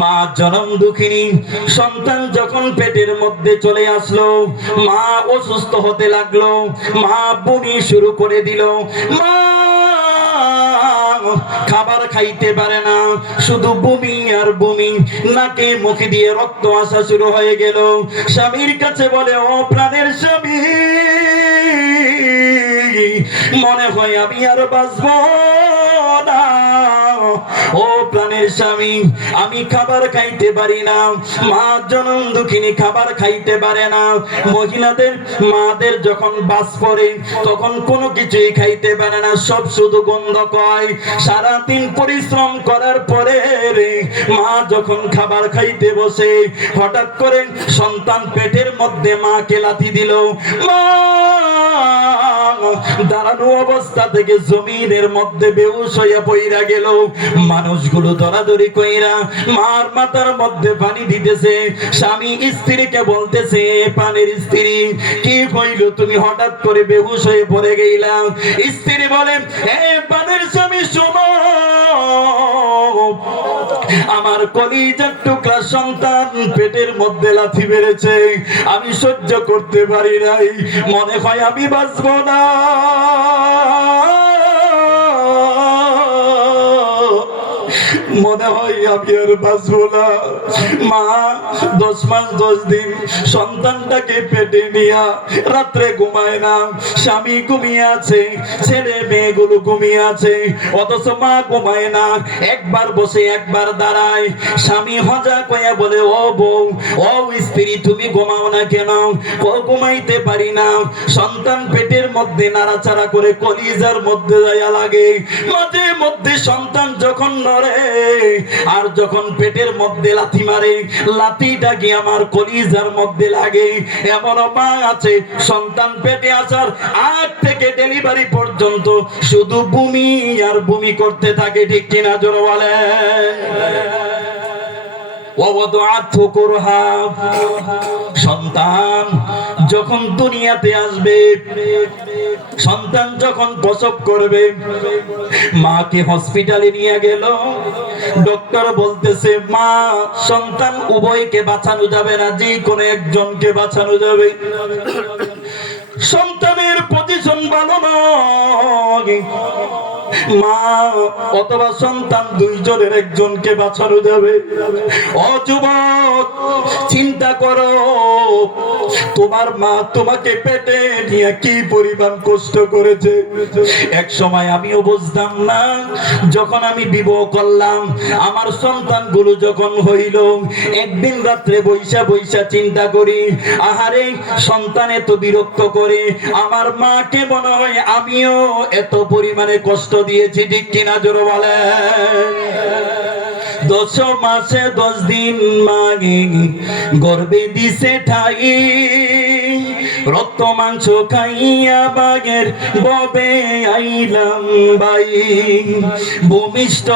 মা জনম দুঃখিনী সন্তান যখন পেটের মধ্যে চলে আসলো, মা অসুস্থ হতে লাগলো, মা বমি শুরু করে দিল। মা খাবার খাইতে পারে না, শুধু বমি আর বমি, নাকে মুখে দিয়ে রক্ত আসা শুরু হয়ে গেল। স্বামীর কাছে বলে, ও প্রাণের স্বামী, মনে হয় আমি আর বাঁচবো না। ও প্রাণের স্বামী, আমি খাবার খাইতে পারি না। মা জনম দুঃখিনী খাবার খাইতে পারে না। মহিলাদের মাদের যখন বাস পড়ে তখন কোনো কিছুই খাইতে পারে না, সব শুধু গন্ধ কয়। সারাদিন পরিশ্রম করার পরে মা যখন খাবার খাইতে বসে, হঠাৎ করে সন্তান পেটের মধ্যে মাকে লাথি দিল। মা দাঁড়ানো অবস্থা থেকে জমিনের মধ্যে বেহুশ হইয়া পইরা গেল। মানুষগুলো দরাদরি কইরা মার মাথার মধ্যে পানি দিতেছে। স্বামী স্ত্রীকে বলতেছে, পানির স্ত্রী, কি হইল, তুমি হঠাৎ করে বেহুশ হয়ে পড়ে গেলা? স্ত্রী বলে, হে পানির স্বামী, শোনো, আমার কলিজার টুকরা সন্তান পেটের মধ্যে লাথি মেরেছে, আমি সহ্য করতে পারি নাই, মনে হয় আমি বাঁচবো না। মনে হয় আমি আর বাঁচবো না। মা 10 মাস 10 দিন সন্তানটাকে পেটে নিয়া রাত্রে ঘুমায় না। স্বামী ঘুমিয়ে আছে, ছেলে মেয়েগুলো ঘুমিয়ে আছে, অথচ মা ঘুমায় না। একবার বসে একবার দাঁড়ায়। স্বামী হজা কইয়া বলে, ও বউ, ও স্ত্রী, তুমি ঘুমাও না কেন? ও ঘুমাইতে পারি না, সন্তান পেটের মধ্যে নাড়াচাড়া করে কলিজার মধ্যে যাইয়া লাগে। মাঝে মধ্যে সন্তান যখন নড়ে আর যখন পেটের মধ্যে লাথি মারে, লাথিটা কি আমার কলিজার মধ্যে লাগে। এমন মা আছে, সন্তান পেটে আসার আগ থেকে ডেলিভারি পর্যন্ত শুধু বমি আর বমি করতে থাকে, ঠিক কিনা জোরে বলে? সন্তান যখন দুনিয়াতে আসবে, সন্তান যখন প্রসব করবে, মাকে হসপিটালে নিয়ে গেল। ডক্টর বলতেছে, মা সন্তান উভয়কে বাঁচানো যাবে না, যে কোনো একজনকে বাঁচানো যাবে। সন্তানের পজিশন ভালো নয়, মা অথবা সন্তান দুইজনের একজনকে বাঁচানো যাবে। ও যুবক, চিন্তা করো, তোমার মা তোমাকে পেটে নিয়ে কি পরিমাণ কষ্ট করেছে। এক সময় আমিও বুঝতাম না, যখন আমি বিবাহ করলাম, আমার সন্তানগুলো যখন হইল, একদিন রাত্রে বৈশা বৈশা চিন্তা করি, আহারে সন্তান এত বিরক্ত করে, আমার মাকে মনে হয় আমিও এত পরিমাণে কষ্ট দিয়েছি, ঠিক কিনা জোরে বলে? 10 মাসে 10 দিন মাগে গর্বে দিছে ঠাই, রক্ত মাংস খাইয়া বাগের ববে আইলাম বাই, ভূমিষ্ঠ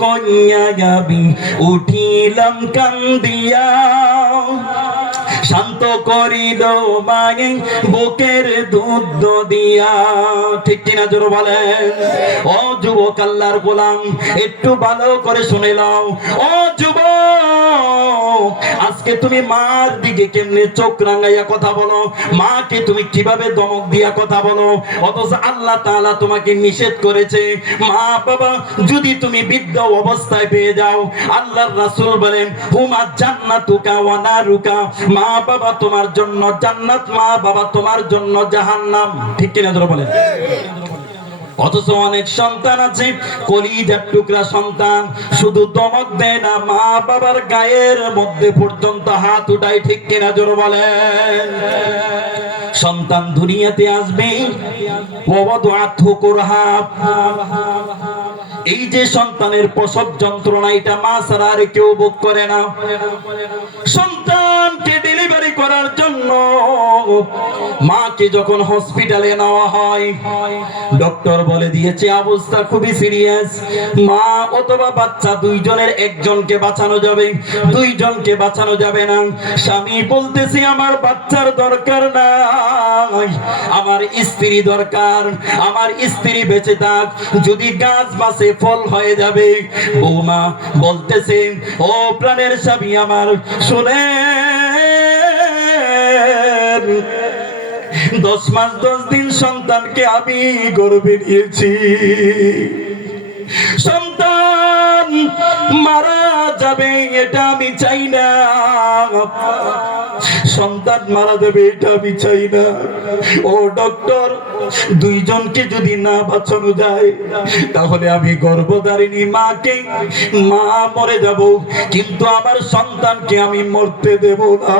হইয়া যাবি উঠিলাম কান্দিয়া, শান্ত করিল মাগে বুকের দুধ দিয়া, ঠিক কিনা জোরে বলেন? ও যুবক, আল্লাহর গোলাম, একটু ভালো করে শুনে নাও। ও যুবক, আজকে তুমি মার দিকে কেমনে চোখ রাঙাইয়া কথা বলো, মাকে তুমি কিভাবে ধমক দিয়া কথা বলো, অথচ আল্লাহ তাআলা তোমাকে নিষেধ করেছে। মা বাবা যদি তুমি বৃদ্ধ অবস্থায় পেয়ে যাও, আল্লাহর রাসূল বলেন, হুমা জান্নাতুকা ওয়া নারুকা, মা বাবা তোমার জন্য জান্নাত, মা বাবা তোমার জন্য জাহান্নাম, ঠিক কিনা জোরে বলেন? অথচ অনেক সন্তান আছে, কলিজার টুকরা সন্তান, শুধু ধমক দেয় না, মা বাবার গায়ের মধ্যে পর্যন্ত হাত উঠায়, ঠিক কিনা জোরে বলেন? সন্তান দুনিয়াতে আসবে, এই যে সন্তানের প্রসব যন্ত্রণা, এটা মা ছাড়া আর কেউ ভোগ করে না। সন্তানকে ডেলিভারি করার জন্য মাকে যখন হসপিটালে নেওয়া হয়, ডক্টর বলে দিয়েছে অবস্থা খুবই সিরিয়াস, মা অথবা বাচ্চা দুইজনের একজনকে বাঁচানো যাবে, দুইজনকে বাঁচানো যাবে না। স্বামী বলতেছে আমার বাচ্চার দরকার নাই, আমার স্ত্রী দরকার, আমার স্ত্রী বেঁচে থাক, যদি গাছ বাঁচে ফল হয়ে যাবে। বৌমা বলতেছে ও প্রাণের স্বামী আমার, শুনে 10 মাস 10 দিন সন্তানকে আমি গর্ভে নিয়েছি, সন্তান মারা যাবে এটা আমি চাই না, সন্তান মারা যাবে এটা আমি চাই না। ও ডক্টর, দুইজনকে যদি না বাঁচানো যায় তাহলে আমি গর্ভধারিণী মাকে, মা মরে যাব, কিন্তু আমার সন্তানকে আমি মরতে দেব না।